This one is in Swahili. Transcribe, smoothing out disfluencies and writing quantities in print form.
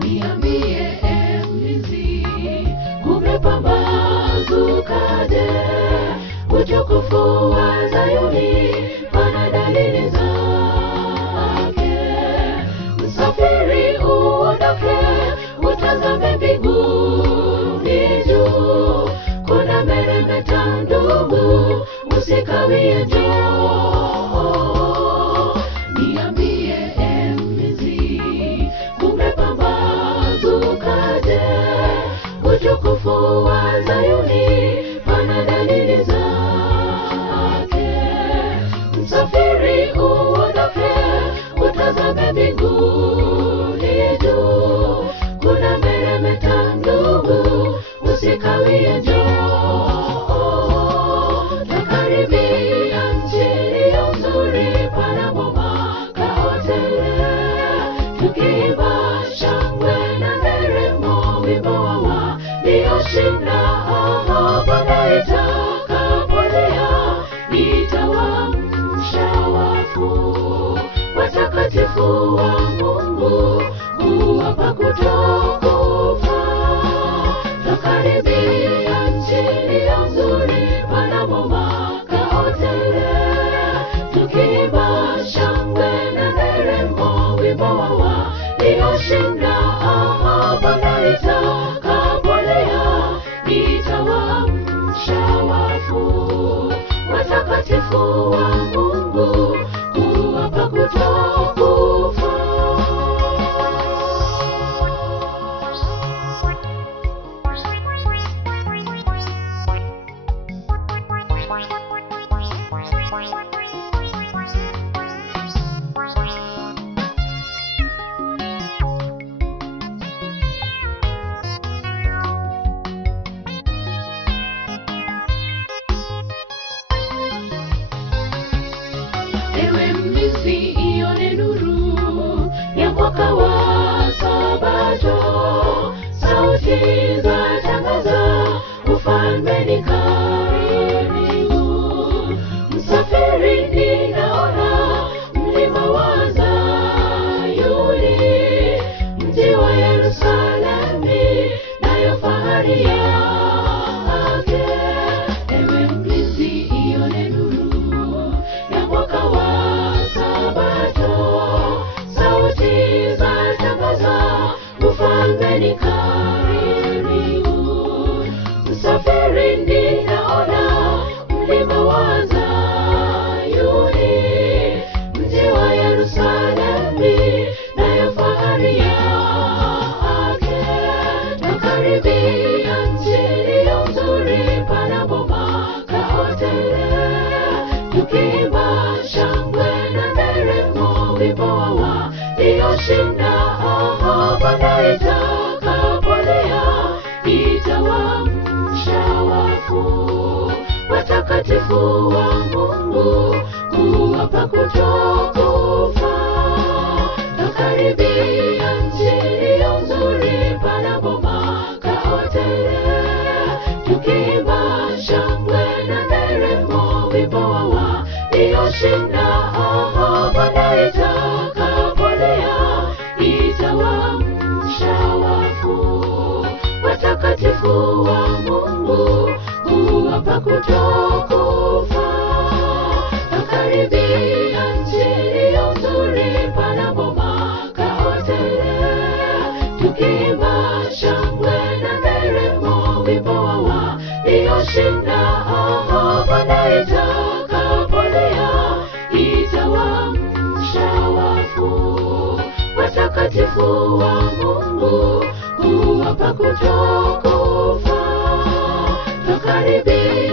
Niambie mlinzi, umepambazukaje? Utukufu wa Zayuni pana dalili zake. Msafiri uondoke, utazame mbinguni juu, kuna meremeta ndugu, usikawie njoo. Niambie mlinzi, umepambazukaje? Utukufu wa Zayuni pana dalili zake. Msafiri uondoke, utazame mbinguni juu, kuna meremeta ndugu, usikawie njoo. Tukaribia nchi iliyo nzuri, pana boma kaotele, tukiimba shangwe na nderemo, wimbo wa walioshinda. Bwana itakapolia, itawaamsha wafu, watakatifu wa Mungu huwapa kutokufa. Tukaribia nchi iliyo nzuri, pana boma kaotele, tukiimba shangwe na nderemo, wimbo wa walioshinda. Bwana itakapolia, itawaamsha wafu, watakatifu wa Mungu huwapa kutokufa. Ewe mlinzi, ione nuru ya mwaka wa Sabato, sauti za tangaza, ufalme ni karibu. Msafiri, ninaona mlima wa Zayuni, mji wa Yerusalemu, nayo fahari yake. Ewe mlinzi, ione nuru ya mwaka wa Sabato, sauti za tangaza, ufalme ni karibu. Msafiri, ninaona mlima wa Zayuni, mji wa Yerusalemu, nayo fahari yake. Tukaribia nchi iliyo nzuri, pana boma kaotele, tukiimba shangwe na nderemo, wimbo wa walioshinda. Bwana itakapolia, itawaamsha wafu, watakatifu wa Mungu huwapa kutokufa. Tukaribia nchi iliyo nzuri, pana boma kaotele, tukiimba shangwe na nderemo, wimbo wa walioshinda. Bwana itakapolia, itawaamsha wafu, watakatifu wa Mungu huwapa kutokufa. Tukaribia nchi iliyo nzuri, pana boma kaotele, tukiimba shangwe na nderemo, wimbo wa walioshinda. Bwana itakapolia, itawaamsha wafu, watakatifu wa Mungu huwapa kutokufa. Tukaribia